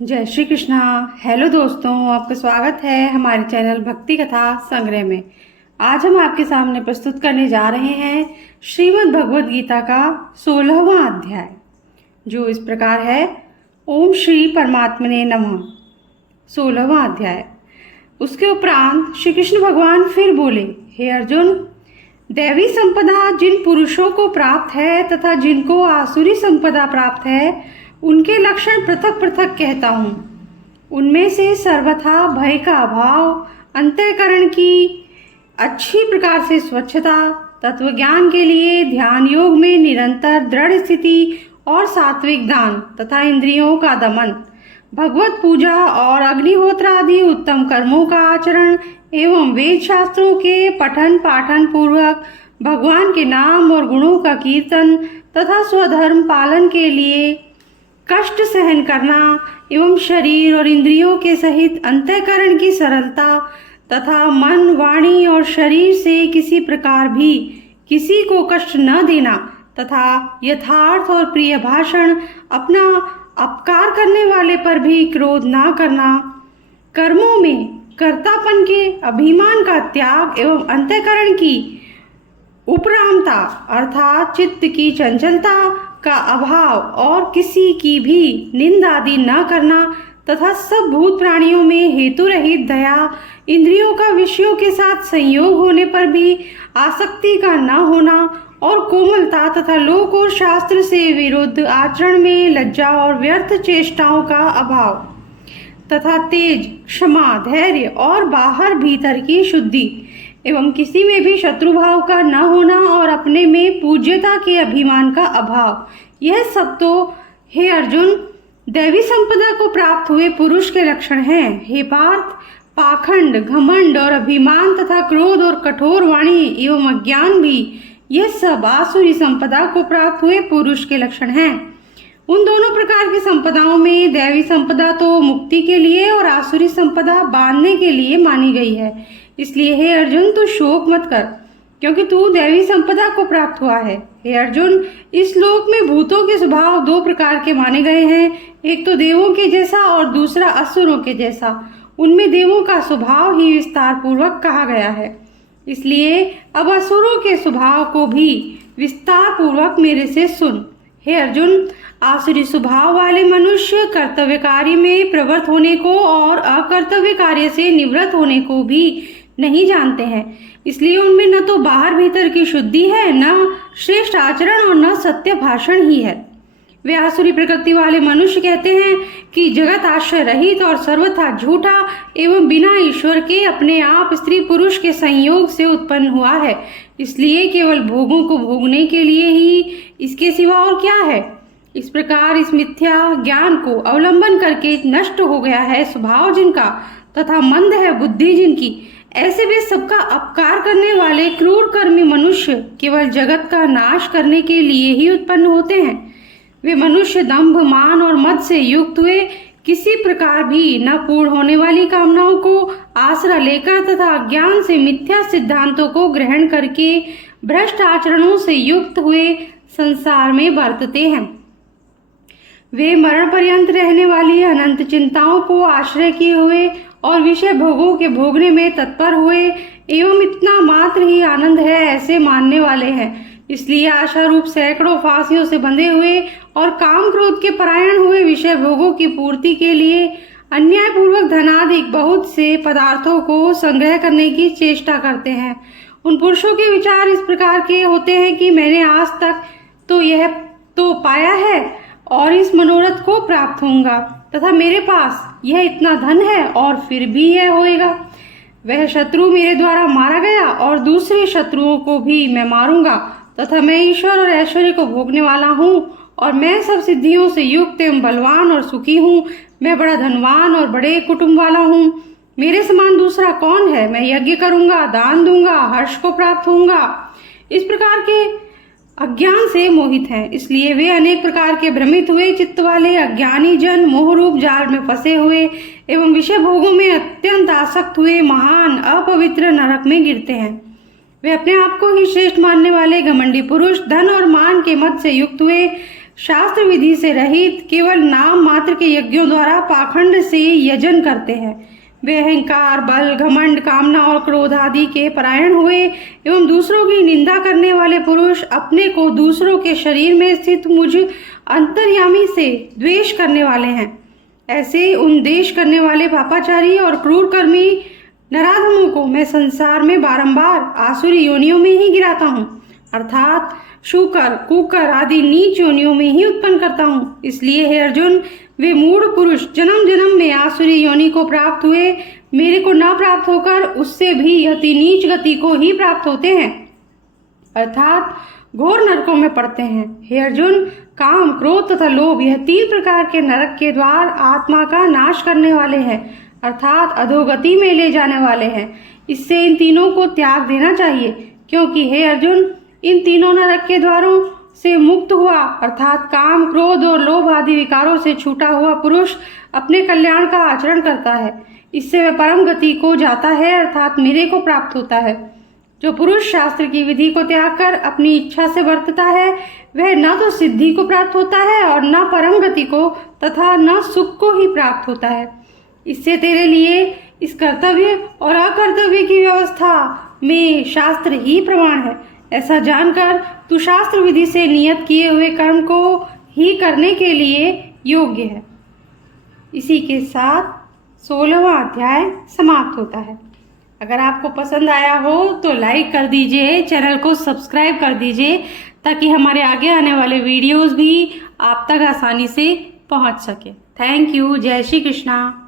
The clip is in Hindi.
जय श्री कृष्णा। हेलो दोस्तों, आपका स्वागत है हमारे चैनल भक्ति कथा संग्रह में। आज हम आपके सामने प्रस्तुत करने जा रहे हैं श्रीमद् भगवद गीता का 16वां अध्याय, जो इस प्रकार है। ओम श्री परमात्मने नमः। 16वां अध्याय। उसके उपरांत श्री कृष्ण भगवान फिर बोले, हे अर्जुन, दैवी संपदा जिन पुरुषों को प्राप्त है तथा जिनको आसुरी संपदा प्राप्त है, उनके लक्षण पृथक पृथक कहता हूँ। उनमें से सर्वथा भय का अभाव, अंतःकरण की अच्छी प्रकार से स्वच्छता, तत्व ज्ञान के लिए ध्यान योग में निरंतर दृढ़ स्थिति और सात्विक दान तथा इंद्रियों का दमन, भगवत पूजा और अग्निहोत्र आदि उत्तम कर्मों का आचरण एवं वेद शास्त्रों के पठन पाठन पूर्वक भगवान के नाम और गुणों का कीर्तन तथा स्वधर्म पालन के लिए कष्ट सहन करना एवं शरीर और इंद्रियों के सहित अंतःकरण की सरलता तथा मन, वाणी और शरीर से किसी प्रकार भी किसी को कष्ट न देना तथा यथार्थ और प्रिय भाषण, अपना अपकार करने वाले पर भी क्रोध ना करना, कर्मों में कर्तापन के अभिमान का त्याग एवं अंतःकरण की उपरामता अर्थात चित्त की चंचलता का अभाव और किसी की भी निंदा आदि न करना तथा सब भूत प्राणियों में हेतु रहित दया, इंद्रियों का विषयों के साथ संयोग होने पर भी आसक्ति का न होना और कोमलता तथा लोक और शास्त्र से विरुद्ध आचरण में लज्जा और व्यर्थ चेष्टाओं का अभाव तथा तेज, क्षमा, धैर्य और बाहर भीतर की शुद्धि एवं किसी में भी शत्रुभाव का न होना और अपने में पूज्यता के अभिमान का अभाव, यह सब तो हे अर्जुन दैवी संपदा को प्राप्त हुए पुरुष के लक्षण हैं। हे पार्थ, पाखंड, घमंड और अभिमान तथा क्रोध और कठोर वाणी एवं अज्ञान भी यह सब आसुरी संपदा को प्राप्त हुए पुरुष के लक्षण हैं। उन दोनों प्रकार की संपदाओं में दैवी संपदा तो मुक्ति के लिए और आसुरी संपदा बांधने के लिए मानी गई है। इसलिए हे अर्जुन, तू शोक मत कर, क्योंकि तू दैवी संपदा को प्राप्त हुआ है। हे अर्जुन, इस लोक में भूतों के स्वभाव दो प्रकार के माने गए हैं, एक तो देवों के जैसा और दूसरा असुरों के जैसा। उनमें देवों का स्वभाव ही विस्तार पूर्वक कहा गया है, इसलिए अब असुरों के स्वभाव को भी विस्तार पूर्वक मेरे से सुन। हे अर्जुन, आसुरी स्वभाव वाले मनुष्य कर्तव्य कार्य में प्रवृत्त होने को और अकर्तव्य कार्य से निवृत्त होने को भी नहीं जानते हैं, इसलिए उनमें न तो बाहर भीतर की शुद्धि है, न श्रेष्ठ आचरण और न सत्य भाषण ही है। वे आसुरी प्रकृति वाले मनुष्य कहते हैं कि जगत आश्रय रहित और सर्वथा झूठा एवं बिना ईश्वर के अपने आप स्त्री पुरुष के संयोग से उत्पन्न हुआ है, इसलिए केवल भोगों को भोगने के लिए ही, इसके सिवा और क्या है। इस प्रकार इस मिथ्या ज्ञान को अवलंबन करके नष्ट हो गया है स्वभाव जिनका तथा मंद है बुद्धि जिनकी, ऐसे वे सबका अपकार करने वाले क्रूर कर्मी मनुष्य केवल जगत का नाश करने के लिए ही उत्पन्न होते हैं। वे मनुष्य दंभ, मान और मद से युक्त हुए किसी प्रकार भी न पूर्ण होने वाली कामनाओं को आसरा लेकर तथा अज्ञान से मिथ्या सिद्धांतों को ग्रहण करके भ्रष्ट आचरणों से युक्त हुए संसार में बरतते हैं। वे मरण पर्यंत रहने वाली अनंत चिंताओं को आश्रय किए हुए और विषय भोगों के भोगने में तत्पर हुए एवं इतना मात्र ही आनंद है ऐसे मानने वाले हैं, इसलिए आशा रूप सैकड़ों फांसियों से बंधे हुए और काम क्रोध के परायण हुए विषय भोगों की पूर्ति के लिए अन्यायपूर्वक धनाधिक बहुत से पदार्थों को संग्रह करने की चेष्टा करते हैं। उन पुरुषों के विचार इस प्रकार के होते हैं कि मैंने आज तक तो यह तो पाया है और इस मनोरथ को प्राप्त होऊंगा तथा मेरे पास यह इतना धन है और फिर भी यह होएगा। वह शत्रु मेरे द्वारा मारा गया और दूसरे शत्रुओं को भी मैं मारूंगा तथा मैं ईश्वर और ऐश्वर्य को भोगने वाला हूँ और मैं सब सिद्धियों से युक्त एवं बलवान और सुखी हूँ। मैं बड़ा धनवान और बड़े कुटुंब वाला हूँ, मेरे समान दूसरा कौन है। मैं यज्ञ करूंगा, दान दूंगा, हर्ष को प्राप्त होऊंगा। इस प्रकार के अज्ञान से मोहित हैं, इसलिए वे अनेक प्रकार के भ्रमित हुए चित्त वाले अज्ञानी जन मोह रूप जाल में फंसे हुए एवं विषय भोगों में अत्यंत आसक्त हुए महान अपवित्र नरक में गिरते हैं। वे अपने आप को ही श्रेष्ठ मानने वाले घमंडी पुरुष धन और मान के मद से युक्त हुए शास्त्र विधि से रहित केवल नाम मात्र के यज्ञों द्वारा पाखंड से यजन करते हैं। वे अहंकार, बल, घमंड, कामना और क्रोध आदि के परायण हुए एवं दूसरों की निंदा करने वाले पुरुष अपने को दूसरों के शरीर में स्थित मुझ अंतर्यामी से द्वेष करने वाले हैं। ऐसे उन द्वेष करने वाले पापाचारी और क्रूर कर्मी नराधमों को मैं संसार में बारंबार आसुरी योनियों में ही गिराता हूँ, अर्थात शूकर, कुकर आदि नीच योनियों में ही उत्पन्न करता हूँ। इसलिए हे अर्जुन, वे मूढ़ पुरुष जन्म जन्म में आसुरी योनि को प्राप्त हुए मेरे को न प्राप्त होकर उससे भी अति नीच गति को ही प्राप्त होते हैं, अर्थात घोर नरकों में पड़ते हैं। हे अर्जुन, काम, क्रोध तथा लोभ यह 3 प्रकार के नरक के द्वार आत्मा का नाश करने वाले हैं, अर्थात अधोगति में ले जाने वाले हैं। इससे इन तीनों को त्याग देना चाहिए, क्योंकि हे अर्जुन, इन तीनों नरक के द्वारों से मुक्त हुआ अर्थात काम, क्रोध और लोभ आदि विकारों से छूटा हुआ पुरुष अपने कल्याण का आचरण करता है। इससे वह परम गति को जाता है, अर्थात मेरे को प्राप्त होता है। जो पुरुष शास्त्र की विधि को त्याग कर अपनी इच्छा से बरतता है वह न तो सिद्धि को प्राप्त होता है और न परम गति को तथा न सुख को ही प्राप्त होता है। इससे तेरे लिए इस कर्तव्य और अकर्तव्य की व्यवस्था में शास्त्र ही प्रमाण है। ऐसा जानकर तू शास्त्र विधि से नियत किए हुए कर्म को ही करने के लिए योग्य है। इसी के साथ 16वां अध्याय समाप्त होता है। अगर आपको पसंद आया हो तो लाइक कर दीजिए, चैनल को सब्सक्राइब कर दीजिए ताकि हमारे आगे आने वाले वीडियोस भी आप तक आसानी से पहुंच सके। Thank you. जय श्री कृष्णा।